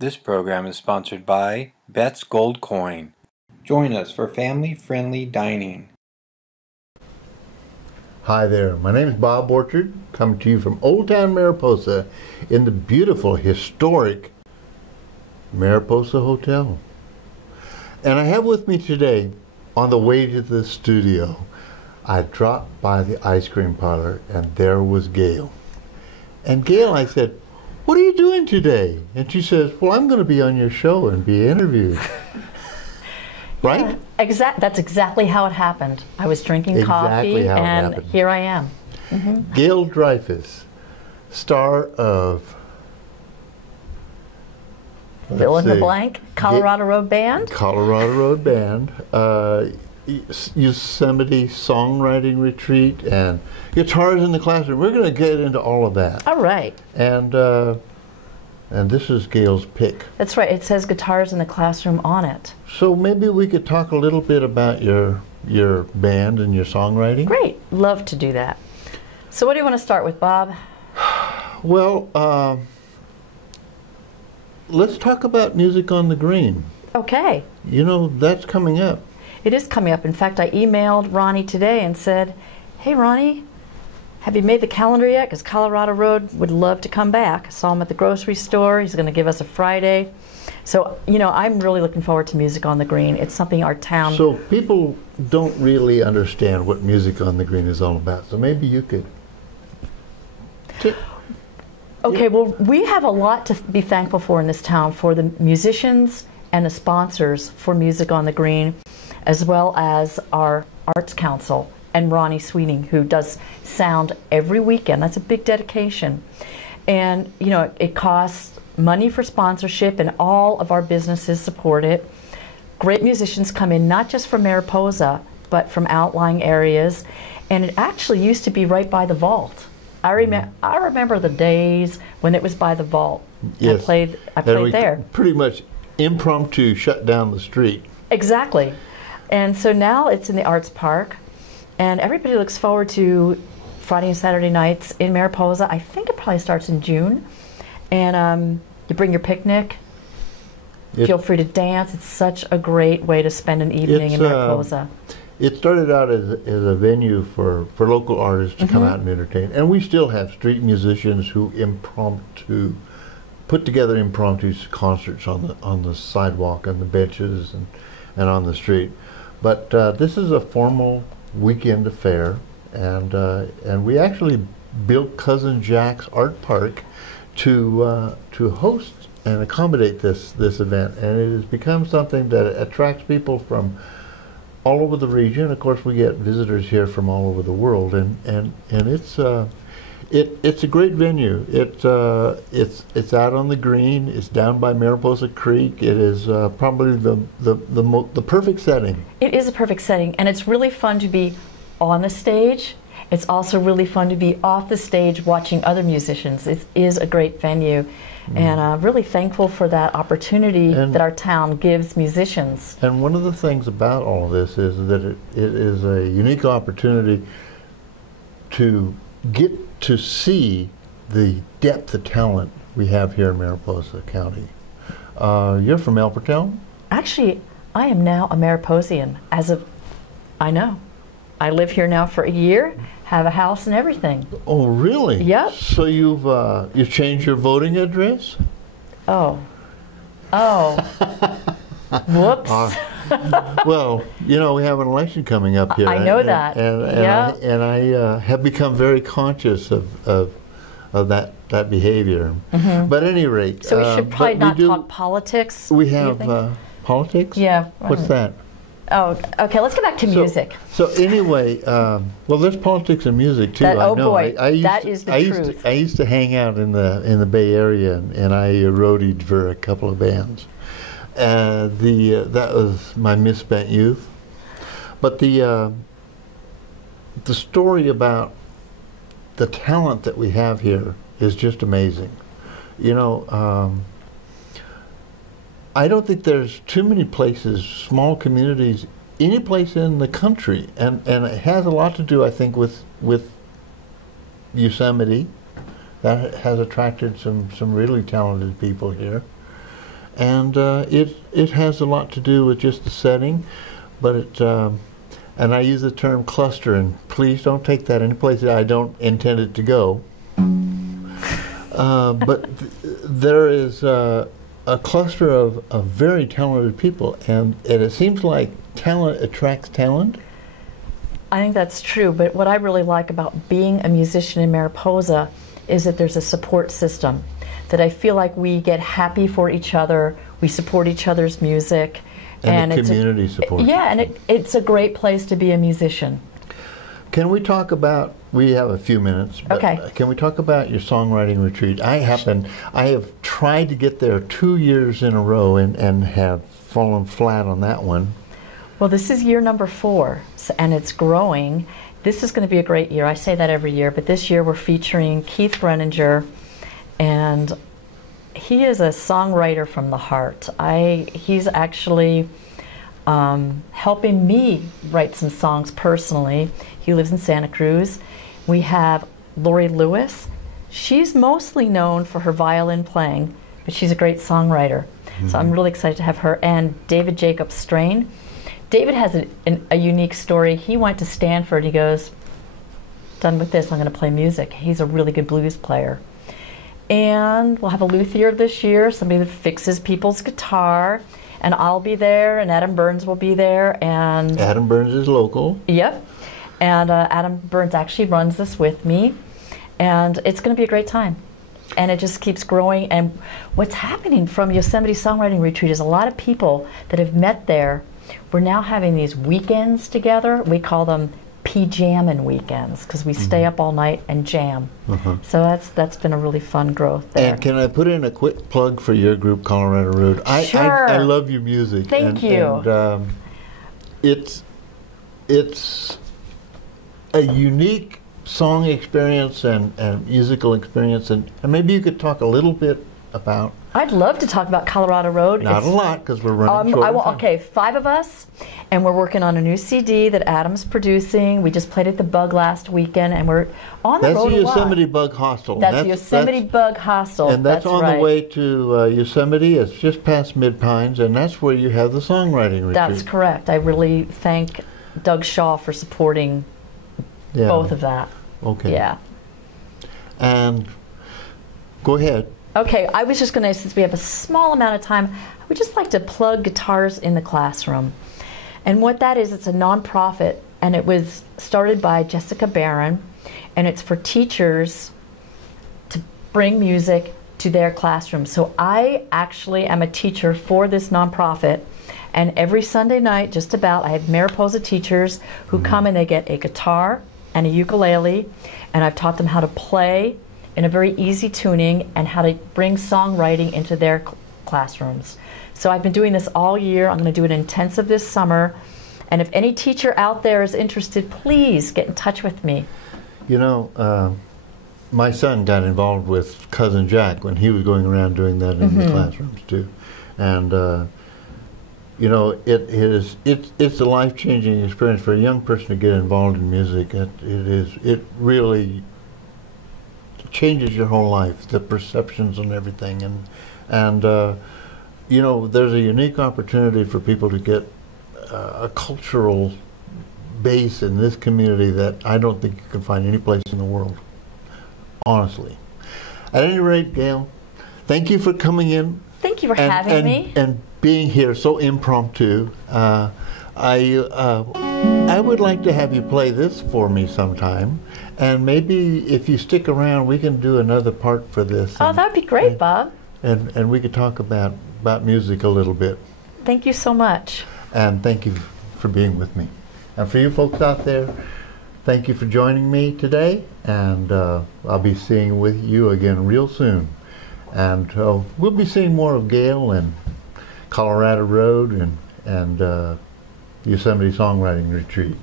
This program is sponsored by Bet's Gold Coin. Join us for family-friendly dining. Hi there, my name is Bob Orchard, coming to you from Old Town Mariposa in the beautiful, historic Mariposa Hotel. And I have with me today, on the way to the studio, I dropped by the ice cream parlor and there was Gail. And Gail, I said, "What are you doing today?" And she says, "Well, I'm going to be on your show and be interviewed." Right? Yeah, that's exactly how it happened. I was drinking coffee and here I am. Mm-hmm. Gail Driefus, star of fill in the blank, Colorado Road Band. Colorado Road Band, Yosemite Songwriting Retreat, and Guitars in the Classroom. We're going to get into all of that. All right. And this is Gail's pick. That's right. It says Guitars in the Classroom on it. So maybe we could talk a little bit about your band and your songwriting. Great. Love to do that. So what do you want to start with, Bob? Well, let's talk about Music on the Green. Okay. You know, that's coming up. It is coming up. In fact, I emailed Ronnie today and said, "Hey, Ronnie, have you made the calendar yet? Because Colorado Road would love to come back." I saw him at the grocery store. He's going to give us a Friday. So, you know, I'm really looking forward to Music on the Green. It's something our town... So people don't really understand what Music on the Green is all about. So maybe you could... Okay, well, we have a lot to be thankful for in this town, for the musicians and the sponsors for Music on the Green, as well as our Arts Council and Ronnie Sweeting, who does sound every weekend. That's a big dedication. And, you know, it costs money for sponsorship, and all of our businesses support it. Great musicians come in, not just from Mariposa, but from outlying areas. And it actually used to be right by the vault. I remember the days when it was by the vault. Yes. I played there. Pretty much impromptu shut down the street. Exactly. And so now it's in the Arts Park, and everybody looks forward to Friday and Saturday nights in Mariposa. I think it probably starts in June. And you bring your picnic. Feel free to dance. It's such a great way to spend an evening in Mariposa. It started out as a venue for local artists to come out and entertain. And we still have street musicians who put together impromptu concerts on the sidewalk and the benches and on the street. But this is a formal weekend affair, and we actually built Cousin Jack's Art Park to host and accommodate this event, and it has become something that attracts people from all over the region. Of course, we get visitors here from all over the world, and it's a great venue. It's out on the green. It's down by Mariposa Creek. It is probably the perfect setting. It is a perfect setting, and it's really fun to be on the stage. It's also really fun to be off the stage watching other musicians. It is a great venue, and really thankful for that opportunity that our town gives musicians. And one of the things about all of this is that it is a unique opportunity to get to see the depth of talent we have here in Mariposa County. You're from Albertown? Actually, I am now a Mariposian I live here now for a year, have a house and everything. Oh, really? Yep. So you've changed your voting address? Oh. Whoops. Well, you know, we have an election coming up here. I know that. And I have become very conscious of that behavior. But at any rate, so we should probably not talk politics. We have politics. Yeah. What's that? Oh, okay. Let's get back to music. So anyway, well, there's politics and music too. Oh boy, that is the truth. I used to hang out in the Bay Area, and I roadied for a couple of bands. That was my misspent youth. But the story about the talent that we have here is just amazing. You know. I don't think there's too many places, small communities, any place in the country, and it has a lot to do, I think, with Yosemite. That has attracted some really talented people here. and it has a lot to do with just the setting, but and I use the term cluster, and please don't take that any place that I don't intend it to go. But there is a cluster of very talented people, and it seems like talent attracts talent. I think that's true, but what I really like about being a musician in Mariposa is that there's a support system, that I feel like we get happy for each other, we support each other's music. And the community support. Yeah, and it's a great place to be a musician. Can we talk about, we have a few minutes, but okay. Can we talk about your songwriting retreat? I have tried to get there 2 years in a row and have fallen flat on that one. Well, this is year number 4, and it's growing. This is going to be a great year. I say that every year, but this year we're featuring Keith Brenninger, and he is a songwriter from the heart. He's actually helping me write some songs personally. He lives in Santa Cruz. We have Lori Lewis. She's mostly known for her violin playing, but she's a great songwriter. Mm-hmm. So I'm really excited to have her. And David Jacob Strain. David has a unique story. He went to Stanford. He goes, done with this, I'm going to play music. He's a really good blues player. And we'll have a luthier this year, somebody that fixes people's guitar. And I'll be there, and Adam Burns will be there. And Adam Burns is local. Yep. And Adam Burns actually runs this with me. And it's going to be a great time. And it just keeps growing. And what's happening from Yosemite Songwriting Retreat is a lot of people that have met there. We're now having these weekends together. We call them P-Jammin' weekends because we stay up all night and jam. So that's been a really fun growth there. And can I put in a quick plug for your group, Colorado Road? Sure. I love your music. Thank you. And it's a unique song experience and musical experience, and maybe you could talk a little bit about. I'd love to talk about Colorado Road. Not a lot, because we're running short. Okay, 5 of us, and we're working on a new CD that Adam's producing. We just played at the Bug last weekend, and we're on the road a lot. That's the Yosemite Bug Hostel. That's the Yosemite Bug Hostel. And that's on the way to Yosemite. It's just past Mid-Pines, and that's where you have the songwriting retreat. That's correct. I really thank Doug Shaw for supporting both of that. Okay. Yeah. And go ahead. Okay, I was just going to, since we have a small amount of time, I would just like to plug Guitars in the Classroom. And what that is, it's a nonprofit, and it was started by Jessica Barron, and it's for teachers to bring music to their classroom. So I actually am a teacher for this nonprofit, and every Sunday night, just about, I have Mariposa teachers who come and they get a guitar and a ukulele, and I've taught them how to play in a very easy tuning and how to bring songwriting into their classrooms. So I've been doing this all year. I'm going to do an intensive this summer. And if any teacher out there is interested, please get in touch with me. You know, my son got involved with Cousin Jack when he was going around doing that in the classrooms too. And you know, it's a life-changing experience for a young person to get involved in music. It really changes your whole life, the perceptions and everything, and you know, there's a unique opportunity for people to get a cultural base in this community that I don't think you can find any place in the world, honestly. At any rate, Gail, thank you for coming in. Thank you for having me. And being here so impromptu. I would like to have you play this for me sometime, and maybe if you stick around, we can do another part for this. Oh, that'd be great, Bob. And we could talk about music a little bit. Thank you so much. And thank you for being with me. And for you folks out there, thank you for joining me today, and I'll be seeing with you again real soon. And we'll be seeing more of Gail and Colorado Road and Yosemite Songwriting Retreat.